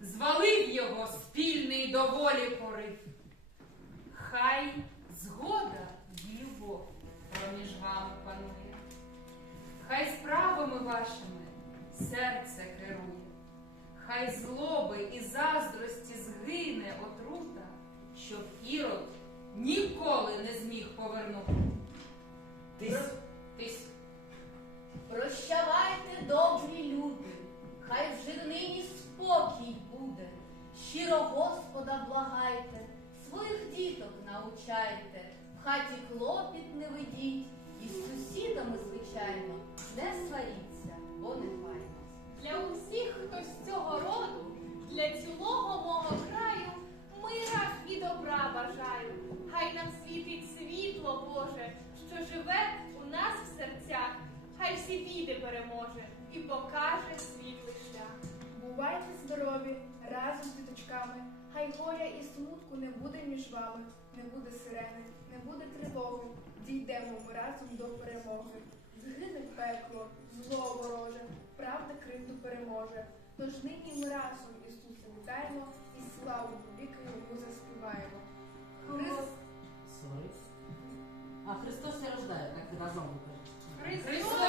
звалив його спільний доволі порив. Хай згода і любов проміж вами панує, хай справами вашими серце керує, хай злоби і заздрості згине отрута, щоб ірод ніколи не зміг повернути. Тись, тись. Прощавайте добрі люди, хай вже нині. Щиро Господа благайте, своїх діток научайте, в хаті клопіт не ведіть, і з сусідами, звичайно, не сваріться, бо не файно. Для усіх, хто з цього роду, для цілого мого краю, мира і добра бажаю. Хай нам світить світло Боже, що живе у нас в серцях. Хай всі біди переможе і покаже світлий шлях. Разом з діточками, хай горя і смутку не буде між вами, не буде сирени, не буде тривоги. Дійдемо ми разом до перемоги. Згине пекло, зло вороже, правда кривду переможе. Тож нині ми разом Ісуса вітаємо і славу повіки йому заспіваємо. Христ. А Христос ся рождає, так разом ви кажете. Христос.